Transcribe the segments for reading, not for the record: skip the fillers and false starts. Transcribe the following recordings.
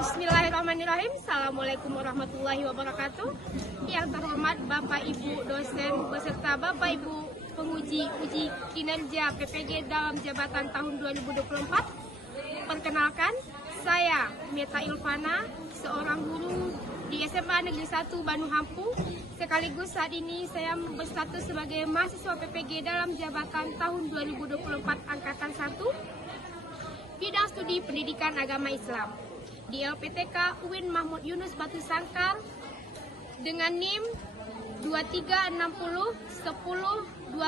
Bismillahirrahmanirrahim. Assalamualaikum warahmatullahi wabarakatuh. Yang terhormat Bapak Ibu dosen beserta Bapak Ibu penguji uji kinerja PPG dalam jabatan tahun 2024. Perkenalkan, saya Meta Ilvana, seorang guru di SMA Negeri 1 Bandung Hampu. Sekaligus saat ini saya berstatus sebagai mahasiswa PPG dalam jabatan tahun 2024 angkatan 1 bidang studi pendidikan agama Islam di LPTK UIN Mahmud Yunus Batu Sangkar dengan NIM 2360 10 12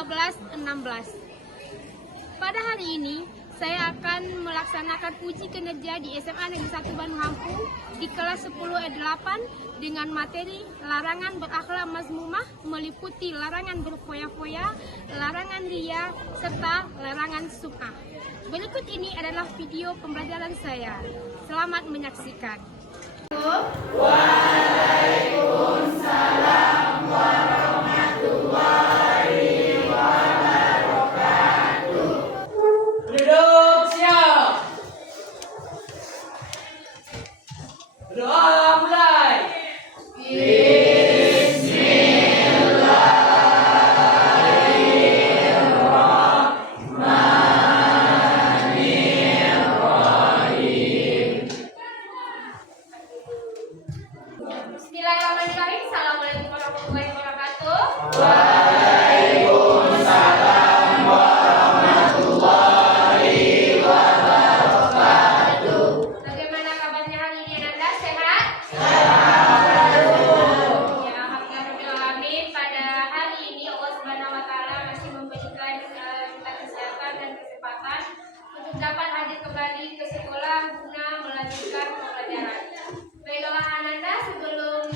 16. Pada hari ini saya akan melaksanakan uji kinerja di SMA Negeri 1 Bandung Hampu di kelas 10 E8 dengan materi larangan berakhlak mazmumah meliputi larangan berfoya-foya, larangan riya, serta larangan sum'ah. Berikut ini adalah video pembelajaran saya. Selamat menyaksikan. Waalaikumsalam warahmatullahi wabarakatuh. Duduk siap. Doa mulai. Bismillahirrahmanirrahim. Assalamualaikum warahmatullahi wabarakatuh. Waalaikumsalam warahmatullahi wabarakatuh. Bagaimana kabarnya hari ini Anda? Sehat? Ya, alhamdulillah. Pada hari ini Allah Subhanahu wa taala masih memberikan kita kesehatan dan kesempatan untuk dapat hadir kembali ke sekolah guna melanjutkan pembelajaran. Baiklah Ananda, sebelum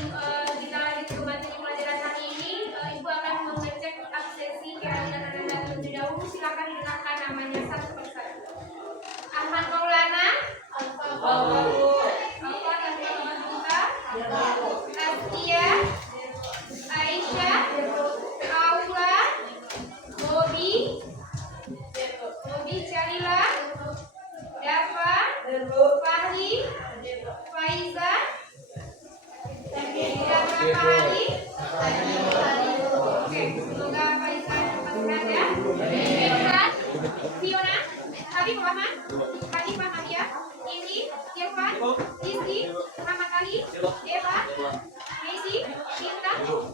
kita lanjut ke materi pelajaran hari ini, Ibu akan mengecek absensi kehadiran Ananda terlebih dahulu. Silakan didengarkan namanya satu persatu. Ahmad Maulana, Astia, Aisyah, Aula, Bobi, Jalila, Dafa, Fahri, Faiza, Fahri. Oke, semoga Faiza cepat sehat ya. Irfan, Fiona, Habib Rahman, Habib Mahadia, Indi, Irfan, Rizky, Muhammad Ali, Eva, Messi, Inta,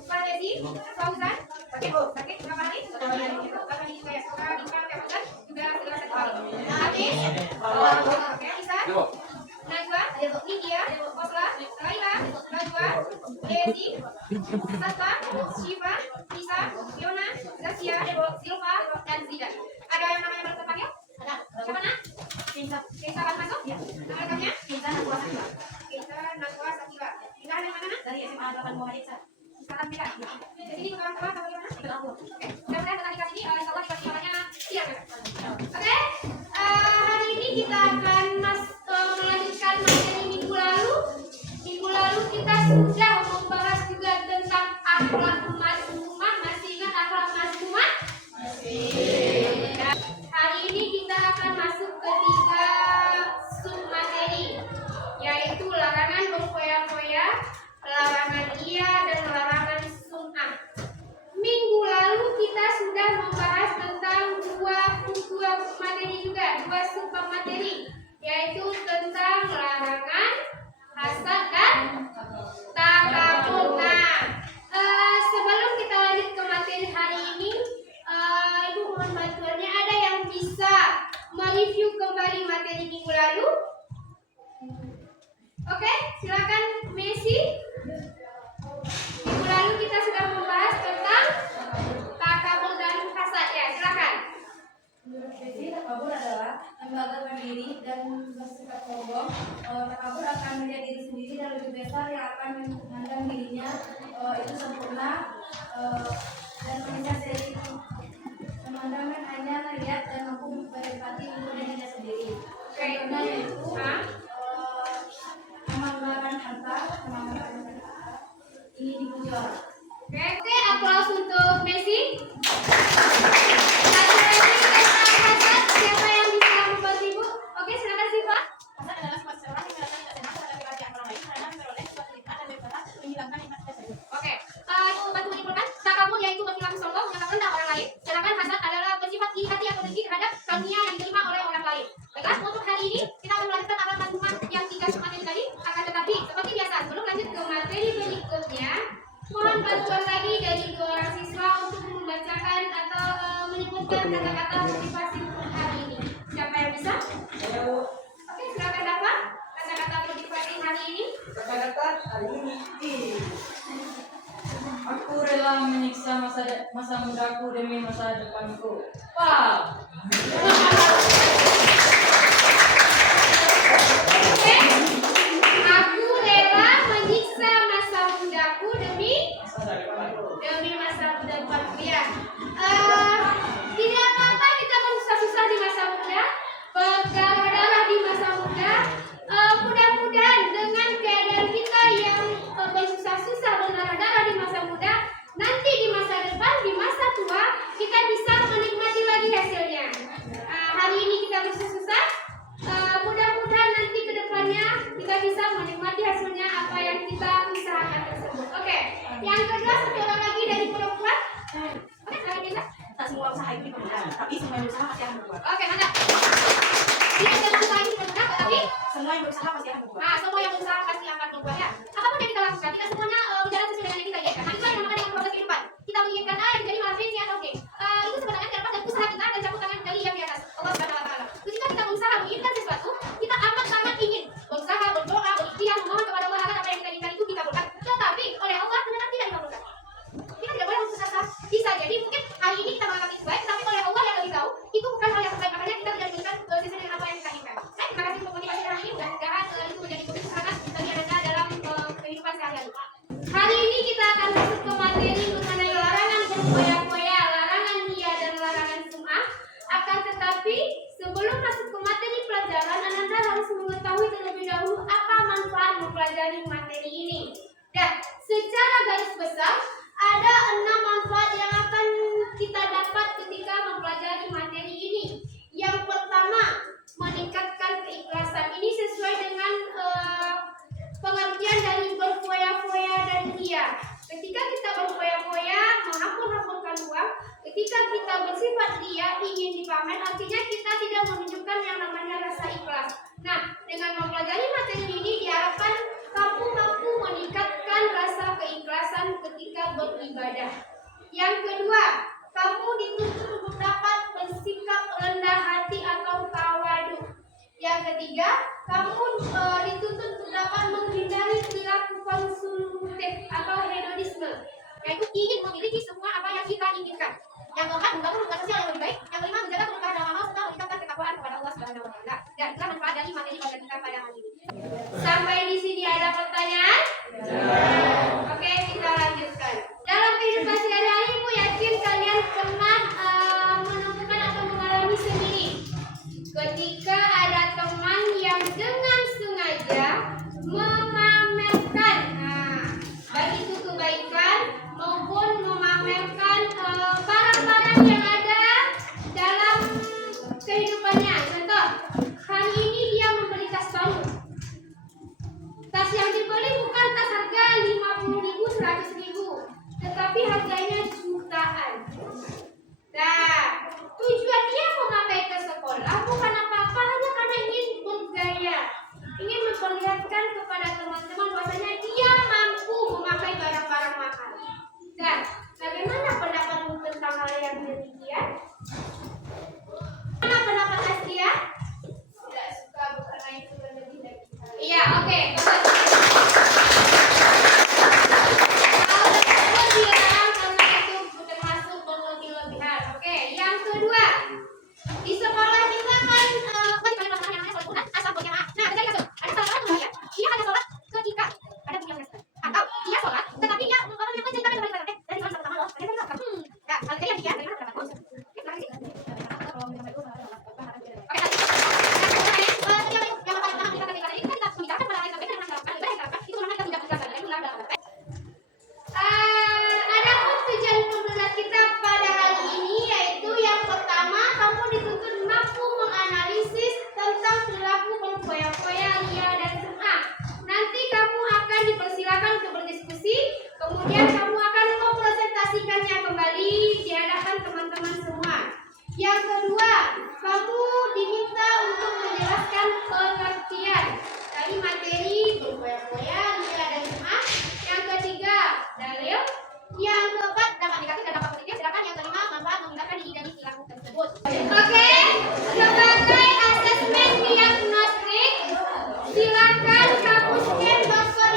Fadezi, Fauzan. Oke, berapa hari? Berapa hari juga ya? Semoga Irfan dan Fauzan juga segera satu hari. Hafiz, oke, Isa, Najwa, Nidia, Osla, Laila, Najwa, Desi, Sasa, Shiva, Isa, Fiona, Zasia, Silva, dan Zidan. Ada yang namanya baru terpanggil? Ada. Siapa nak? Keisa baru masuk? Ya. Nama lengkapnya? Keisa Najwa Sakila. Pindahan dari mana nak? Dari SMA 8 Muhammad Iksan. Misalkan pindah. Jadi ini orang tua atau bagaimana? Ikut aku. Oke. Mudah-mudahan dengan dikasih ini, insya Allah persiapannya siap ya. Oke. Hari ini kita akan melanjutkan materi minggu lalu. Minggu lalu kita sudah membahas juga tentang akhlak mazmumah. Masih ingat akhlak mazmumah? Masih. Hari ini kita akan masuk ke 3 submateri, yaitu larangan berfoya-foya, larangan riya, dan larangan sum'ah. Minggu lalu kita sudah membahas tentang dua materi juga, 2 submateri, yaitu tentang larangan hasad dan takabur. Nah, sebelum kita lanjut ke materi hari ini, Ibu mohon bantuannya, ada yang bisa mereview kembali materi minggu lalu? Oke, silakan Messi. Minggu lalu kita sudah membahas tentang takabur dan hasad ya, silakan. Menurut Desi, takabur adalah membanggakan diri dan bersikap sombong. Takabur akan melihat diri sendiri dan lebih besar, yang akan memandang dirinya itu sempurna dan mengingat diri memandangkan hanya lihat dan mampu berempati untuk dirinya sendiri. Contohnya yaitu memanfaatkan harta, ini dipuji orang. Oke, aplaus untuk Messi. Satu lagi tentang hasad, siapa yang bisa membantu Ibu? Oke, silakan Siva. Hasad adalah sifat seseorang yang datang dari hasad pada pribadi Kata-kata hari ini. Aku rela menyiksa masa mudaku demi masa depanku. Wow. Oke. Aku rela menyiksa masa mudaku demi masa depanku ya. Tidak apa-apa kita bersusah-susah di masa muda, berdarah-darah di masa muda. Mudah-mudahan dengan keadaan kita yang bersusah-susah berdarah-darah di masa muda, nanti di masa depan, di masa tua, kita bisa menikmati lagi hasilnya. Hari ini kita bersusah-susah, mudah-mudahan nanti ke depannya kita bisa menikmati hasilnya apa yang kita usahakan tersebut. Oke, yang kedua satu orang lagi dari perempuan. Oke, saya Dina. Tak semua usaha itu dipermudah, tapi semua yang berusaha pasti akan berbuat. Oke, mantap. Tidak ada usaha ini dipermudah, tapi Semua yang berusaha pasti akan berbuat. semua yang berusaha pasti akan berbuat ya. Apapun yang kita lakukan, tidak semuanya berjalan sesuai dengan yang kita inginkan. Nah, itu yang namanya dengan proses kehidupan. Kita menginginkan A yang jadi malah B, C atau D. Itu sebenarnya terlepas dari usaha kita dan campur tangan dari yang di atas. Allah Subhanahu wa taala. Ketika kita berusaha menginginkan sesuatu, kita amat sangat ingin berusaha, berdoa, berikhtiar, memohon kepada Allah agar apa yang kita inginkan itu dikabulkan. Tetapi oleh Allah ternyata tidak dikabulkan. Kita tidak boleh putus asa. Bisa jadi mungkin hari ini kita menganggap itu baik, tapi oleh Allah yang lebih tahu itu bukan hal yang terbaik. Makanya kita tidak inginkan sesuai dengan apa yang kita inginkan. Terima kasih untuk motivasi hari ini. Mudah-mudahan itu menjadi keberkahan bagi Anda dalam kehidupan sehari-hari. Hari ini kita akan masuk ke materi mengenai larangan berfoya-foya, larangan ria dan larangan sum'ah. Akan tetapi sebelum masuk ke materi pelajaran, Anda harus mengetahui terlebih dahulu apa manfaat mempelajari materi ini. Dan secara garis besar ada 6 manfaat yang akan kita dapat ketika mempelajari materi ini. Yang pertama, meningkatkan keikhlasan. Ini sesuai dengan pengertian dari berfoya-foya dan ria. Ketika kita berfoya-foya, menghapur-hapurkan uang, ketika kita bersifat ria, ingin dipamer, artinya kita tidak menunjukkan yang namanya rasa ikhlas. Nah, dengan mempelajari materi ini diharapkan kamu mampu meningkatkan rasa keikhlasan ketika beribadah. Yang kedua, kamu dituntut untuk dapat bersikap rendah hati atau tawadu. Yang ketiga, kamu dituntut untuk dapat menghindari perilaku konsumtif atau hedonisme, yaitu ingin memiliki semua apa yang kita inginkan. Yang keempat, membangun hubungan sosial yang lebih baik. Yang kelima, menjaga keberkahan dalam amal serta meningkatkan ketakwaan kepada Allah Subhanahu wa taala. Dan itulah manfaat dari materi pelajaran kita pada hari ini. Sampai di sini ada pertanyaan? Oke, kita lanjutkan. Dalam kehidupan sehari-hari, Ibu yakin kalian pernah menemukan atau mengalami sendiri ketika ada teman yang dengan sengaja memamerkan, baik itu kebaikan maupun memamerkan barang-barang yang ada dalam kehidupannya. Contoh, hari ini dia membeli tas baru. Tas yang dibeli bukan tas harga 50.000, 100.000, tetapi harganya jutaan. Nah, tujuan dia memakai ke sekolah bukan apa-apa, hanya karena ingin bergaya, ingin memperlihatkan kepada teman-teman bahwasanya dia mampu memakai barang-barang mahal. Dan bagaimana pendapatmu tentang hal yang demikian? Mana pendapat Astia? Tidak suka karena itu berlebih dari kita. Iya, oke. Di sekolah kita kan wajib kalian melakukan yang namanya sholat sunat asal berjamaah. Nah, ada satu dia hanya sholat ketika ada punya semester, atau dia sholat tetapi dia orang yang menceritakan kepada kita dari sholat pertama loh. Dia bilang, ya kalau dia dari mana dapat? Adapun tujuan pembelajaran kita pada hari ini yaitu yang pertama, kamu dituntut mampu menganalisis tentang perilaku berfoya-foya, ria dan sum'ah. Nanti kamu akan dipersilakan untuk berdiskusi, kemudian kamu akan mempresentasikannya kembali di hadapan teman-teman semua. Yang kedua, kamu diminta untuk menjelaskan pengertian dari materi berfoya-foya, ria dan sum'ah. Yang ketiga, dalil. Yang keempat, dampak negatif dan dampak positif. Sedangkan yang kelima, manfaat menggunakan diri dari perilaku tersebut. Oke, sebagai asesmen diagnostik, silakan kamu scan barcode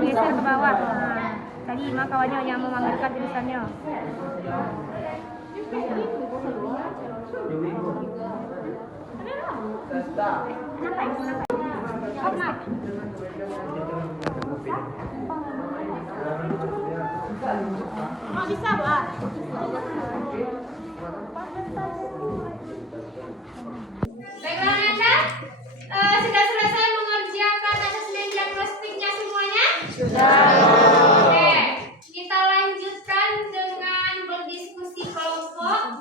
Geser ke bawah. Nah, tadi mah kawannya yang mengambilkan tulisannya. Oh, bisa, Pak. Baiklah anak-anak, sudah selesai mengerjakan asesmen diagnostiknya semuanya? Sudah. Oke, kita lanjutkan dengan berdiskusi kelompok.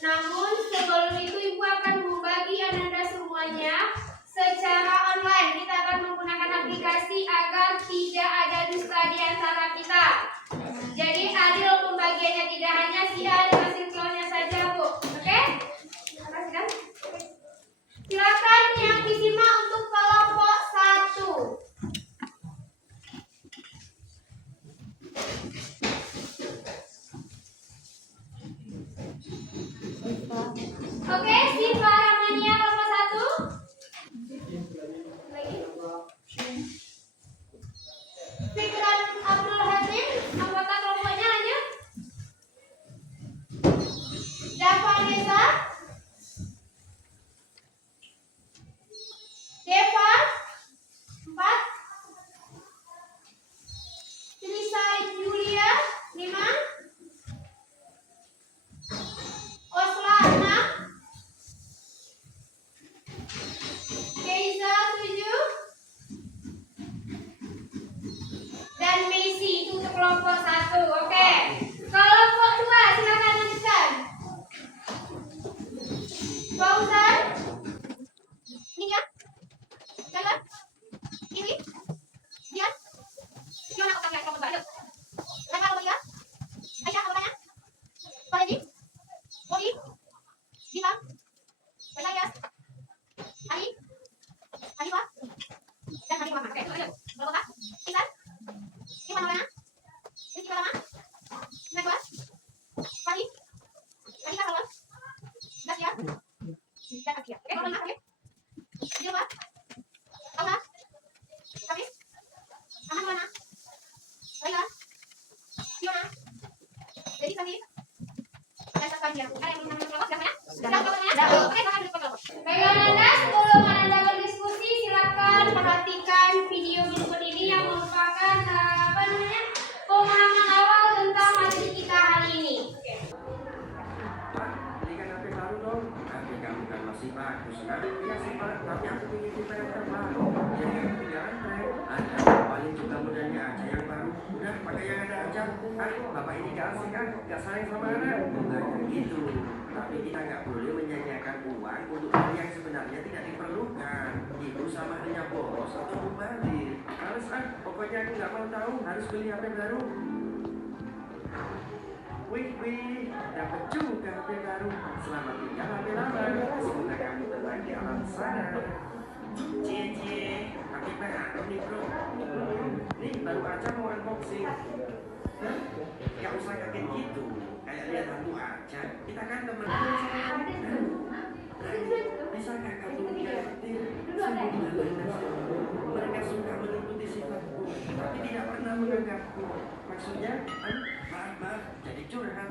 Namun sebelum itu Ibu akan membagi Anda semuanya secara online. Kita akan menggunakan aplikasi agar tidak ada dusta di antara kita. Jadi adil pembagiannya, tidak hanya si A dengan sirkelnya saja, Bu. Oke? Silakan. Silakan yang disimak untuk kelompok 1. Oke, Siva Ramania kelompok 1. Lagi. Fikran Abdul Hasim, anggota kelompoknya lanjut. Dava Nesa. Deva 4. Trisa Julia 5. Osla 6. Keiza 7. Dan Messi itu untuk kelompok 1. Oke. Kelompok 2 silakan lanjutkan. Fauzan. Ini ya. Jalan. Ini. Dian. Gimana kau tanya kelompok 2? Ayo. Lama kelompok 3. Aisyah anggotanya. Fahdi. Bodi. Bimam. Berlayas. Ali. Hanifah. Dan Hanifah Muhammad. Oke, lanjut. Kelompok 4. Isan. Iman Maulana. Rizky Palama. Najwa. Fahdi. Anissa Salon. Gasya. Dan Akia. Oke, kelompok 5. Oke. Jilma. Aula. Hafiz. Aman Wana. Laila. Fiona. Jadi Sandi. Dan Safandia. Ada yang menang kelompok sudah ya? Sudah kelompoknya? Oke, silakan duduk kelompok. Baiklah Anda, sebelum Anda berdiskusi, silakan perhatikan video berikut ini yang merupakan pemahaman awal tentang materi kita hari ini. Oke. Pak, belikan HP baru dong. HP kamu kan masih bagus kan? Iya sih Pak, tapi aku ingin tipe yang terbaru. Jadi aku tidak antre. Ada, paling juga modelnya aja yang baru. Udah, pakai yang ada aja. Ah, Bapak ini gak asik kan? Gak sayang sama anak. Bukannya gitu. Tapi kita nggak boleh menyanyiakan uang untuk hal yang sebenarnya tidak diperlukan. Itu sama halnya boros atau mubazir. Males pokoknya aku nggak mau tahu. Harus beli HP baru. Wih, dapat juga HP baru. Selamat tinggal HP lama. Semoga kamu tenang di alam sana. Cie, HP baru nih bro. Nih baru aja mau unboxing. Gak usah kaget gitu. Kayak lihat hantu aja. Kita kan temen. Bisa gak kamu ngerti? Mereka suka mengikuti sifatku, tapi tidak pernah menganggapku. Maksudnya, maaf, jadi curhat.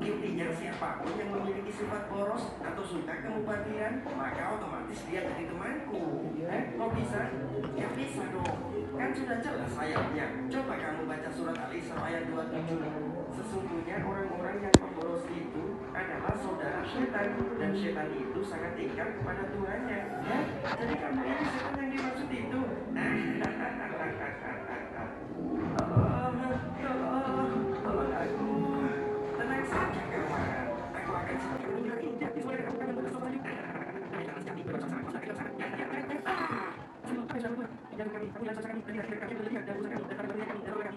Intinya siapapun yang memiliki sifat boros atau suka kemubadiran, maka otomatis dia jadi temanku. Oke. sudah jelas ayatnya. Coba kamu baca surat Al-Isra ayat 27. Sesungguhnya orang-orang yang pemboros itu adalah saudara setan, dan setan itu sangat ingkar kepada Tuhannya. Ya, jadi kamu ini setan yang dimaksud itu. Tolong aku. Tenang saja kawan. Aku akan selalu menghati dan disuruh kamu akan berdoa selanjutnya. Jangan sekali bersama-sama. Jangan kami jangan kami berlihat dan usaha kami dan para berlihat kami dan orang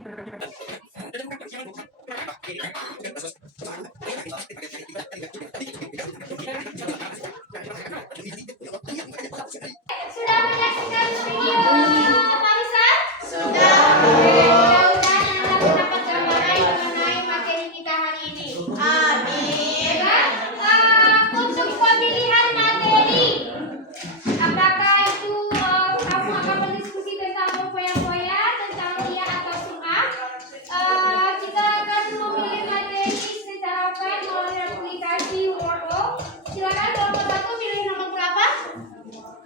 Sudah menyaksikan video barusan? Sudah. Mudah-mudahan Anda mendapat gambaran mengenai materi kita hari ini. Amin. Untuk pemilihan materi, apakah itu kamu akan berdiskusi tentang foya-foya, tentang ria atau sum'ah? Kita akan memilih materi secara fair melalui aplikasi Word. Silakan kelompok 1 pilih nomor berapa?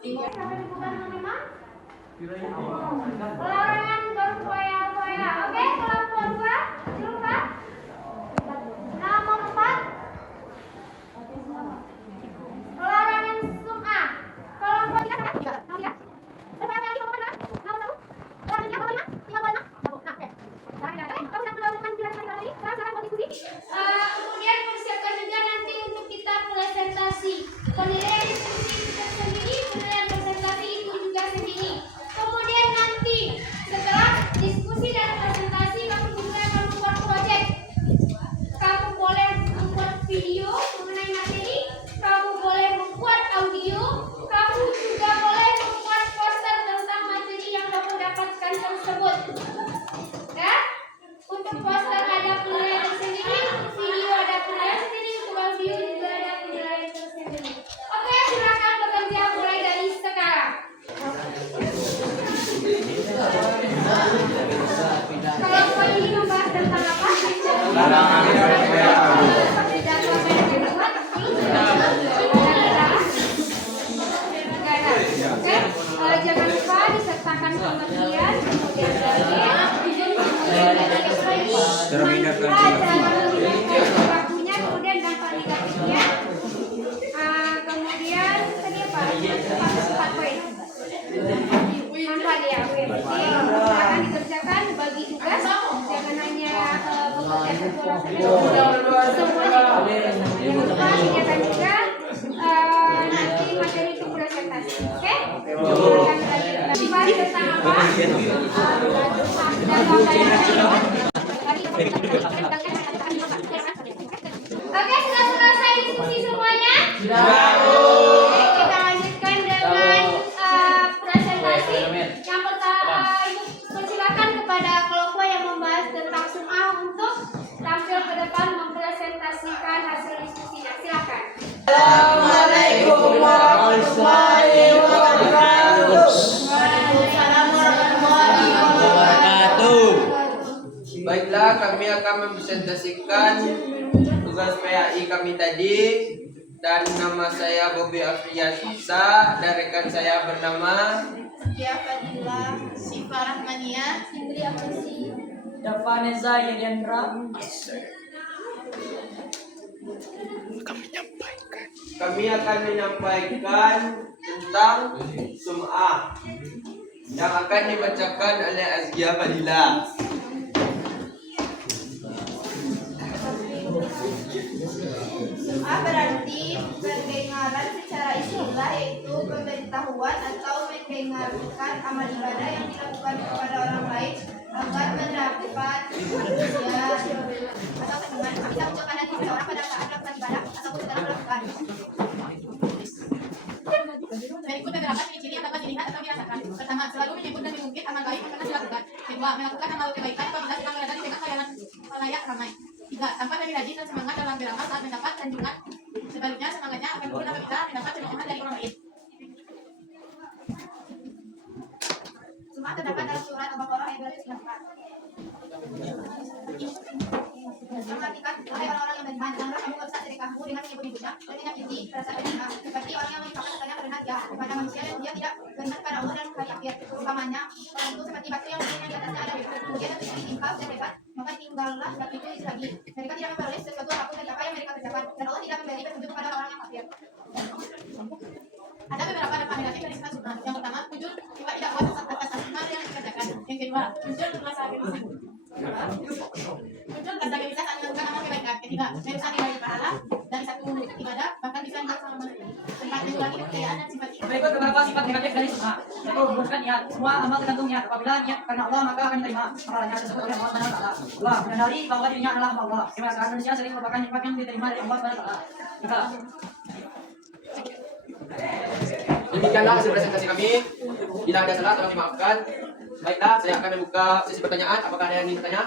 3 sampai bukan 5. Larangan berfoya-foya. Oke, kelompok 2 silakan. Nomor 4. Larangan sum'ah. Kelompok 3 nomor 3. Berapa kali nomor 1? Nomor 1. Larangan dia nomor 5. 5. Oke. Kamu sudah melakukan pilihan kali. Sekarang berdiskusi. Kemudian persiapkan juga nanti untuk kita presentasi. Penilaian diskusi kita sendiri, penilaian presentasi itu juga sendiri. Kemudian nanti setelah diskusi dan presentasi kamu juga akan membuat proyek. Kamu boleh membuat video mengenai materi, kamu boleh membuat audio, kamu juga boleh membuat poster tentang materi yang kamu dapatkan tersebut. Ya? Untuk poster ada penilaian tersendiri, untuk video ada penilaian sendiri, untuk audio juga ada penilaian tersendiri. Oke, silakan bekerja mulai dari sekarang. Kalau poin ini membahas tentang apa? Jangan lupa disertakan pengertian, kemudian waktunya, kemudian dampak negatifnya, kemudian tadi apa? 4 poin. Manfaat ya, oke. Akan dikerjakan bagi tugas, jangan hanya bekerja sekolah semuanya. Jangan lupa sediakan juga nanti materi untuk presentasi, oke? Mari tentang apa? Oke, sudah selesai diskusi semuanya? Oke, kita lanjutkan dengan presentasi. Yang pertama, persilakan kepada kelompok yang membahas tentang sum'ah untuk tampil ke depan mempresentasikan hasil diskusinya. Silakan. Assalamualaikum warahmatullahi wabarakatuh. Baiklah, kami akan mempresentasikan tugas PAI kami tadi. Dan nama saya Bobi Afriyasa dan rekan saya bernama Dia Fadila, Sifa Rahmania, Indri Apresi. Davaneza Yendra. Kami akan menyampaikan tentang sum'ah yang akan dibacakan oleh Azkia Fadila. Sum'ah berarti pendengaran secara istilah, yaitu pemberitahuan atau mendengarkan amal ibadah yang dilakukan kepada orang lain agar mendapat ya atau dengan kita ucapkan nanti seseorang pada saat melakukan ibadah ataupun setelah melakukan. Berikut beberapa ciri-ciri yang dapat dilihat atau dirasakan. Pertama, selalu menyebut dan mengungkit amal baik yang pernah dilakukan. Kedua, melakukan amal kebaikan apabila sedang berada di tengah khalayak ramai. 3. Tampak lebih rajin dan semangat dalam beramal saat mendapat sanjungan. Sebaliknya, semangatnya akan turun apabila mendapat cemohan dari orang lain. Semua terdapat dalam surat Al-Baqarah ayat 294. Perhatikan, wahai orang-orang yang beriman, janganlah kamu merusak sedekahmu dengan menyebut-nyebutnya dan menyakiti perasaan mereka, seperti orang yang menyebabkan katanya karena dia kepada manusia dan dia tidak beriman kepada Allah dan hari akhir. Umpamanya, orang itu seperti batu yang di atasnya ada batu, kemudian batu itu ditimpa dan lebat, maka tinggallah batu itu isi lagi. Mereka tidak memperoleh sesuatu apapun dari apa yang mereka kerjakan, dan Allah tidak memberi petunjuk kepada orang yang kafir. Ada beberapa dampak negatif dari sifat sunnah. Yang pertama, muncul sifat tidak puas atas amal yang dikerjakan. Yang kedua, muncul rasa egois. Muncul rasa egois saat melakukan amal kebaikan. Ketiga, merusak nilai pahala dari satu ibadah, bahkan bisa sama manusia. Empat, mengurangi kekayaan dan sifat iri. Berikut beberapa sifat negatif dari sunnah. Satu, bukan niat. Semua amal tergantung niat. Apabila niat karena Allah, maka akan diterima amalannya tersebut oleh Allah Subhanahu wa taala. Dua, menyadari bahwa dirinya adalah hamba Allah. Di masyarakat Indonesia sering merupakan nikmat yang diterima dari Allah Subhanahu wa taala. Tiga, Demikianlah hasil presentasi kami. Bila ada salah tolong dimaafkan. Baiklah, saya akan membuka sesi pertanyaan. Apakah ada yang ingin bertanya?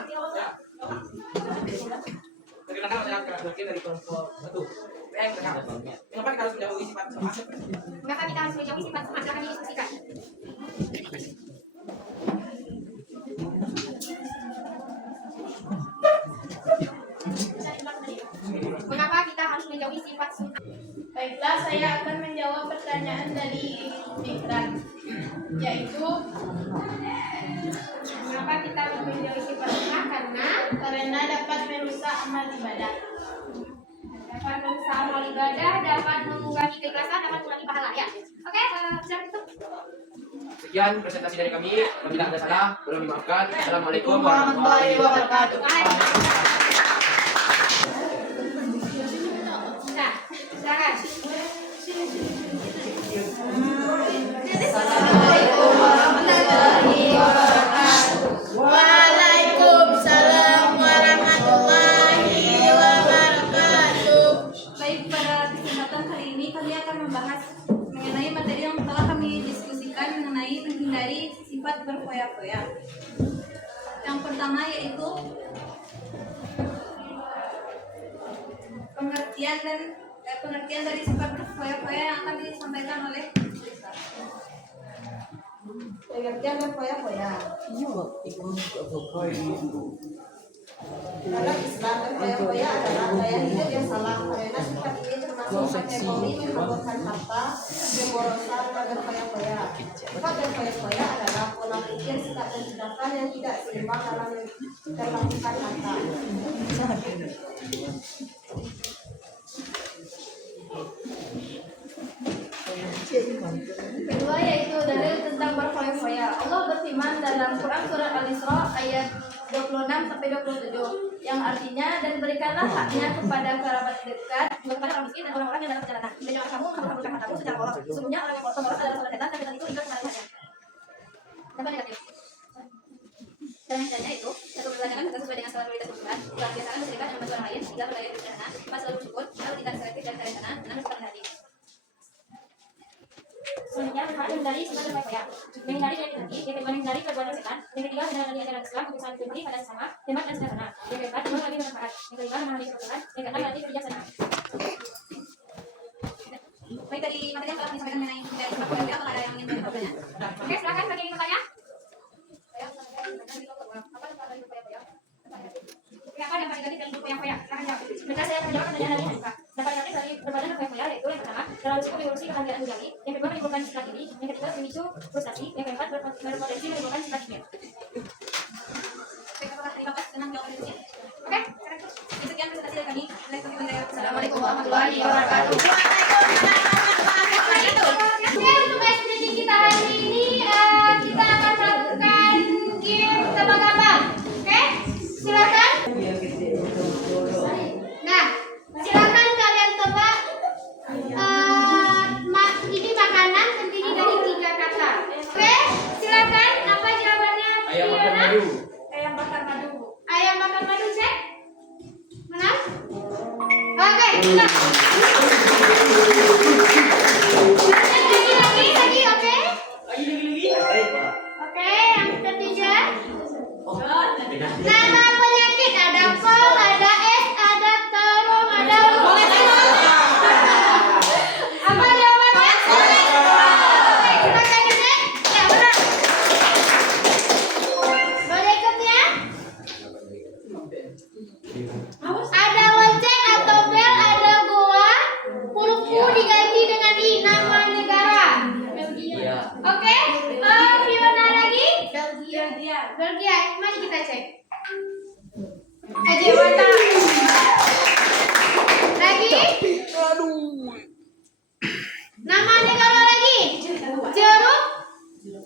Perkenalkan saya Keras Dokter dari kelompok 1. Kenapa kita harus menjauhi sifat sama? Mengapa kita harus menjauhi sifat sama? Silahkan didiskusikan. Mengapa kita harus menjauhi sifat sunnah? Baiklah, saya akan menjawab pertanyaan dari Fikran, yaitu Mengapa kita harus menjauhi sifat sunnah? karena dapat merusak amal ibadah. Dapat merusak amal ibadah, dapat mengurangi keikhlasan, dapat mengurangi pahala. Ya, oke, silakan itu. Sekian presentasi dari kami. Apabila ada salah, tolong dimaafkan. Assalamualaikum Warahmatullahi wabarakatuh. Nah, silakan. Assalamualaikum warahmatullahi wabarakatuh. Waalaikumsalam warahmatullahi wabarakatuh. Baik, pada kesempatan kali ini kami akan membahas mengenai materi yang telah kami diskusikan mengenai menghindari sifat berfoya-foya. Yang pertama yaitu pengertian dari sifat berfoya-foya yang akan disampaikan oleh pengertian berfoya-foya. Dalam Islam, berfoya-foya adalah gaya hidup yang salah karena sifat ini termasuk kategori menghabiskan harta, pemborosan, dan berfoya-foya. Sifat berfoya-foya adalah pola pikir, sikap dan tindakan yang tidak seimbang dalam melakukan harta. Kedua yaitu dalil tentang berfoya-foya. Allah berfirman dalam Quran surat Al-Isra ayat 26 sampai 27 yang artinya, dan berikanlah haknya kepada kerabat dekat, kepada orang miskin dan orang-orang yang dalam perjalanan. Dan jangan kamu mengabulkan hartamu secara boros. Sesungguhnya orang yang boros adalah saudara setan, dan setan itu ingkar kepada Tuhannya. Dampak negatif. Dan yang lainnya itu, satu, berlangganan bukan sesuai dengan skala prioritas kebutuhan, dua, kebiasaan bersedekah dan membantu orang lain, tiga, berdaya berencana, empat, selalu bersyukur, lalu tidak selektif dan terencana, enam, bersikap hati. Selanjutnya, menghindari sifat berfoya-foya. Menghindari dari hati, yang kedua menghindari perbuatan setan, yang ketiga mengenali ajaran Islam untuk saling berbudi pada sesama, hemat dan sederhana. Yang keempat, memahami bermanfaat. Yang kelima, memahami kebetulan. Yang keenam, berarti kebijaksanaan. Baik, dari materi yang telah disampaikan mengenai dari sifat berfoya-foya, apakah ada yang ingin bertanya? Oke, silakan bagi yang ingin bertanya. Apa dampak negatif dari berfoya-foya? Silakan jawab. Maka saya akan jawab pertanyaan dari Hanifah. Dampak negatif dari perbuatan berfoya-foya yaitu yang pertama, terlalu cukup mengurusi kebahagiaan duniawi. Yang kedua, menimbulkan sifat iri. Yang ketiga, memicu frustasi. Yang keempat, berpotensi menimbulkan sifat kimia. Baik, apakah Hanifah senang jawab dari sini? Oke, sekarang itu. Sekian presentasi dari kami. Assalamualaikum warahmatullahi wabarakatuh. Oke, untuk SDG kita hari ini kita akan melakukan game tebak-tebakan. Oke, silakan. Nah, silakan kalian tebak. Ini makanan terdiri dari 3 kata. Oke, silakan. Apa jawabannya? Ayam makan Fiona? madu. Ayam bakar madu. Ayam makan madu, cek. Menang? Oke, sudah. Lagi, oke? Oke, yang ketiga. Nama penyakit ada kol, ada es, ada terung, ada apa jawabannya? Oke, silakan dicek. Ya, benar. Berikutnya. Ada lonceng atau bel, ada goa, huruf U diganti dengan I, nama negara. Oke, Belgia. Mari kita cek. Aja mata. Lagi. Nama negara lagi. Jeruk.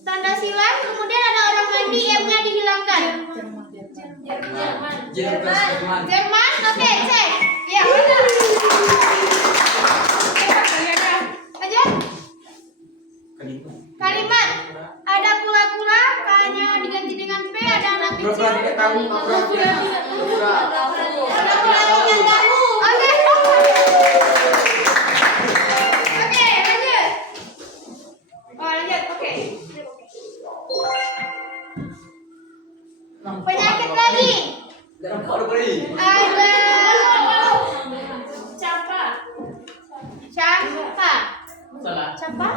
Tanda silang. Kemudian ada orang mandi. M-nya dihilangkan. Jerman. Oke, cek. Ya, benar. Aja. Kalimat. Ada kura-kura, K-nya diganti dengan P, ada anak kecil. Pura-pura tidak tahu. Pura-pura. Ada kura-kura yang tahu. Oke. Oke, lanjut. Oh, lanjut. Oke. Penyakit lagi. Ada Campak. Campak.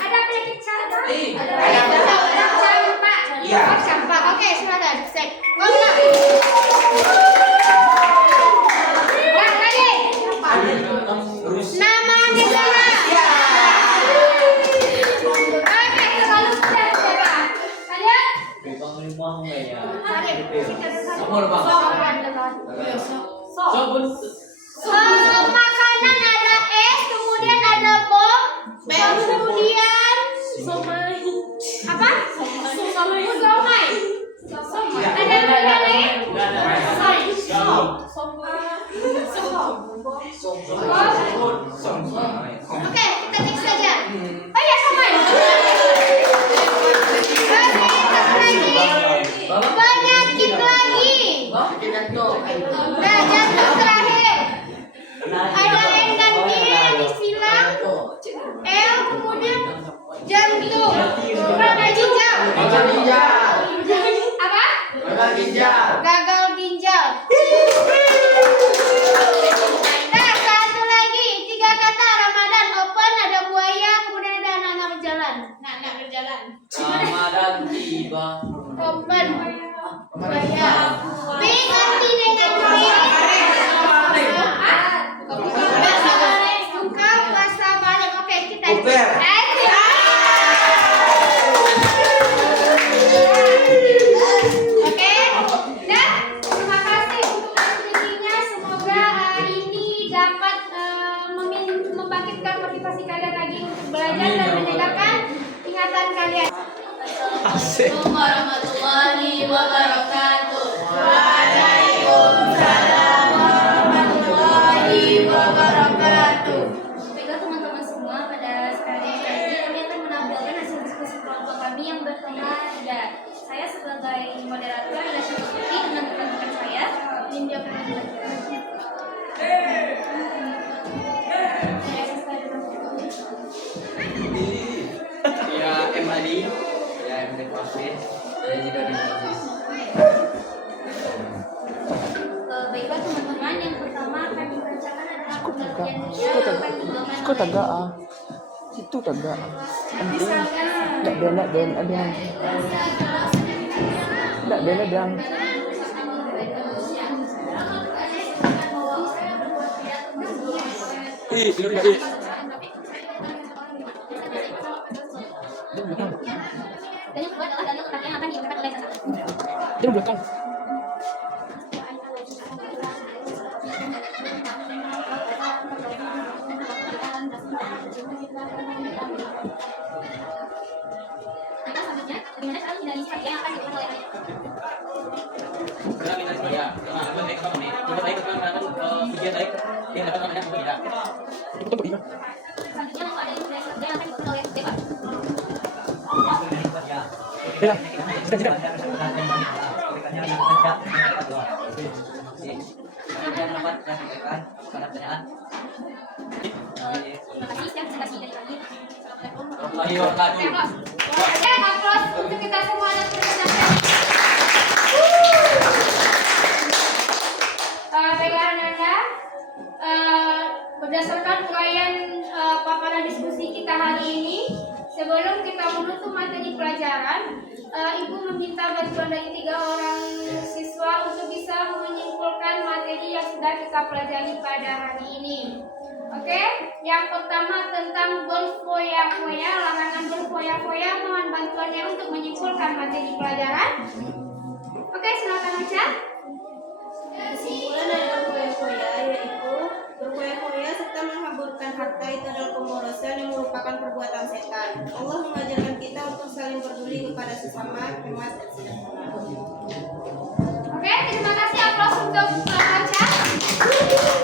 Ada penyakit campak. Ada campak. Iya. Oh, campak. Oke, silakan. Cek. Oh, enggak. Lagi. Nama negara. Oke, terlalu mudah siapa? Kalian? Makanan ada es, kemudian ada bom, kemudian apa? Somai. Ada lagi? Oke, kita cek saja. Oh ya, somai. Oke, satu lagi. Penyakit lagi. Nah, jantung terakhir. Ada N dan G yang disilang. L kemudian jantung. Gagal ginjal. Apa? Gagal ginjal. Nah, satu lagi. 3 kata Ramadan. Open, ada buaya, kemudian ada anak-anak berjalan. Anak berjalan. Ramadan tiba. Open. Buaya. B ganti dengan buaya. Buka puasa balik. Oke, kita Buper. Oke. Dan terima kasih untuk diskusinya. Semoga ini dapat membangkitkan motivasi kalian lagi untuk belajar dan meningkatkan ingatan kalian. Assalamualaikum warahmatullahi wabarakatuh. Waalaikumsalam warahmatullahi wabarakatuh. Baiklah teman-teman semua, pada sekali ini kami akan menampilkan hasil diskusi kelompok kami yang bertema 3. Saya sebagai moderator adalah Syukuti dengan rekan-rekan saya Ninja Pernah. Ya, M Adi. Ya, M Deposit. Saya juga di Majlis. Baiklah teman-teman, yang pertama akan dibacakan adalah pengertian dia akan dibacakan. Itu tagak. Enggak ada. Dan yang kedua adalah dalil keterangan yang akan diungkapkan oleh saksi. Dia belakang. Kita selanjutnya, bagaimana cara menghindari yang akan diungkapkan oleh saksi. Selanjutnya, lalu ada yang akan diungkapkan oleh Dewa. Terima kasih, sekian presentasi dari kami. Assalamualaikum. Oke, aplaus untuk kita semua dan presentasi. Baiklah Nanda, berdasarkan uraian paparan diskusi kita hari ini, sebelum kita menutup materi pelajaran, Ibu meminta bantuan dari 3 orang siswa untuk bisa menyimpulkan materi yang sudah kita pelajari pada hari ini. Oke, yang pertama tentang berfoya-foya, larangan berfoya. berfoya-foya, mohon bantuannya untuk menyimpulkan materi pelajaran. Oke, silakan Aca. Kesimpulan dari berfoya-foya yaitu berfoya-foya serta menghamburkan harta itu adalah pemborosan yang merupakan perbuatan setan. Allah mengajarkan kita untuk saling peduli kepada sesama, hemat dan sederhana. Oke, terima kasih aplaus untuk Aca.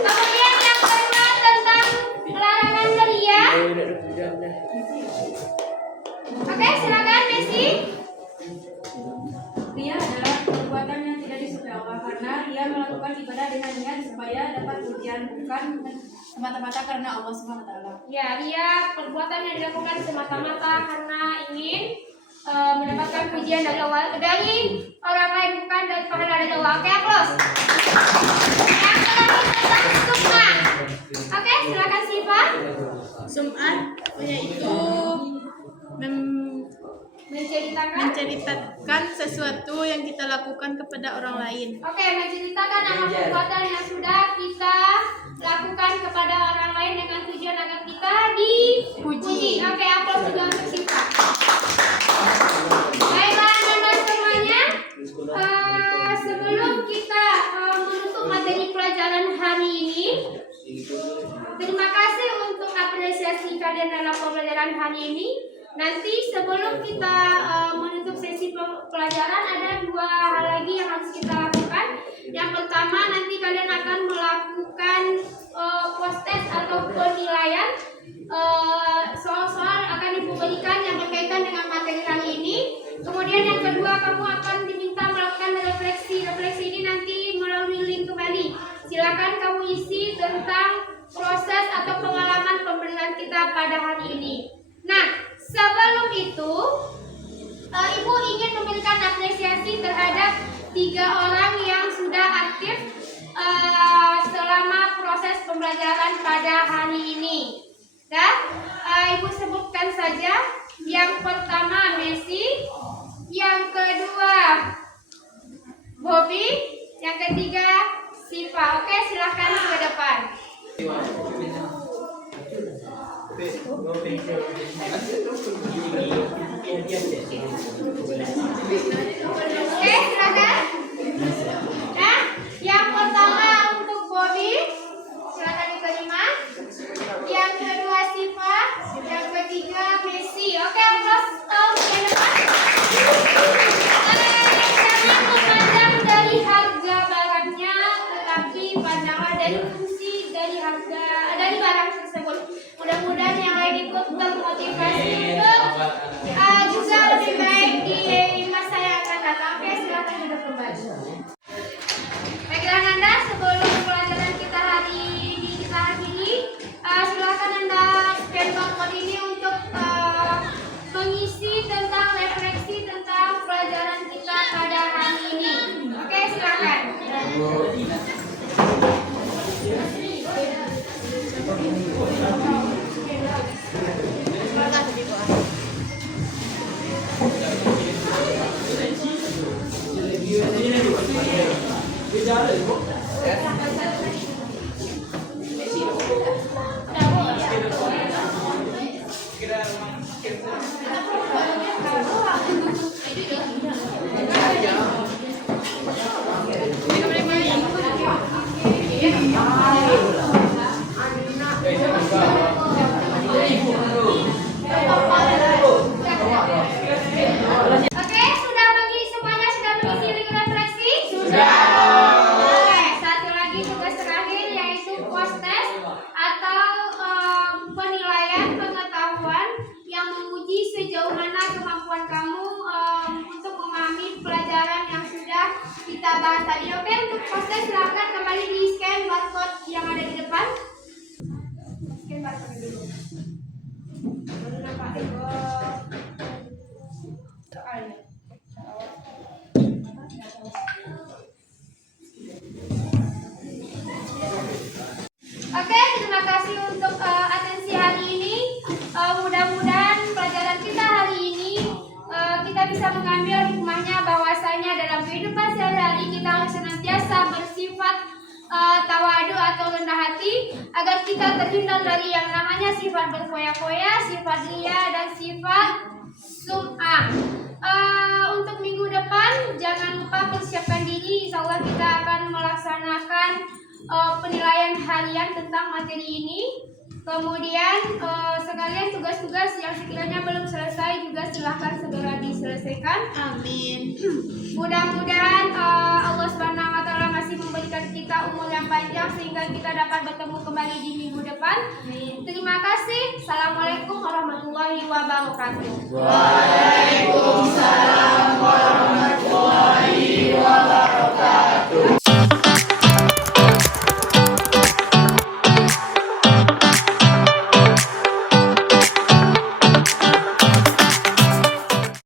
Kemudian yang kedua tentang larangan ceria. Oke, silakan Messi. Ria adalah perbuatan yang tidak disukai Allah karena ia melakukan ibadah dengan niat supaya dapat pujian, bukan semata-mata karena Allah SWT. Ya, ria perbuatan yang dilakukan semata-mata karena ingin mendapatkan pujian dari Allah, dari orang lain, bukan dari Allah. Oke, aplaus. Yang terakhir tentang sum'ah. Oke, silakan Siva. Sum'ah yaitu menceritakan sesuatu yang kita lakukan kepada orang lain. Oke, menceritakan nama perbuatan yang sudah kita lakukan kepada orang lain dengan tujuan agar kita dipuji. Oke, aplaus juga untuk Siva. Baiklah Anda semuanya, sebelum kita menutup materi pelajaran hari ini, terima kasih untuk apresiasi kalian dalam pembelajaran hari ini. Nanti sebelum kita menutup sesi pelajaran, ada dua hal lagi yang harus kita lakukan. Yang pertama, nanti kalian akan melakukan post-test atau penilaian soal-soal akan diberikan yang berkaitan dengan materi hari ini. Kemudian yang kedua, kamu akan diminta melakukan refleksi. Refleksi ini nanti melalui link kembali. Silakan kamu isi tentang proses atau pengalaman pembelajaran kita pada hari ini. Nah, sebelum itu, Ibu ingin memberikan apresiasi terhadap 3 orang yang sudah aktif selama proses pembelajaran pada hari ini. Dan Ibu sebutkan saja. Yang pertama Messi, yang kedua Bobby, yang ketiga Siva. Oke, silahkan ke depan. Oke, silakan. Nah, yang pertama untuk Bobby, silakan diterima. Yang kedua Siva, yang ketiga Messi. Oke, aplaus ke depan. Jangan memandang dari harga barangnya, tetapi pandanglah dari fungsi dari barang tersebut. Mudah-mudahan yang lain ikut termotivasi untuk juga lebih baik di masa yang akan datang. Oke, silakan duduk kembali. Baiklah Anda, sebelum pelajaran kita hari ini, silakan Anda scan barcode ini untuk mengisi tentang refleksi tentang pelajaran kita pada hari ini. Oke, silakan. Oke, semuanya sudah mengisi link refleksi? Sudah. Oke, satu lagi tugas terakhir yaitu post test atau penilaian pengetahuan yang menguji sejauh mana kemampuan kamu untuk memahami pelajaran yang sudah kita bahas tadi. Oke, untuk post test silakan kembali di scan barcode yang ada di depan. Scan barcode dulu. Baru nampak soalnya. Oke, terima kasih untuk atensi hari ini. Mudah-mudahan pelajaran kita hari ini kita bisa mengambil hikmahnya bahwasanya dalam kehidupan sehari-hari kita harus senantiasa bersifat tawadu atau rendah hati agar kita terhindar dari yang namanya sifat berfoya-foya, sifat ria dan sifat Sum'ah. Untuk minggu depan jangan lupa persiapkan diri. Insya Allah kita akan melaksanakan penilaian harian tentang materi ini. Kemudian sekalian tugas-tugas yang sekiranya belum selesai juga silahkan segera diselesaikan. Amin. Mudah-mudahan Allah Subhanahu wa taala masih memberikan kita umur yang panjang sehingga kita dapat bertemu kembali di minggu depan. Terima kasih. Assalamualaikum warahmatullahi wabarakatuh.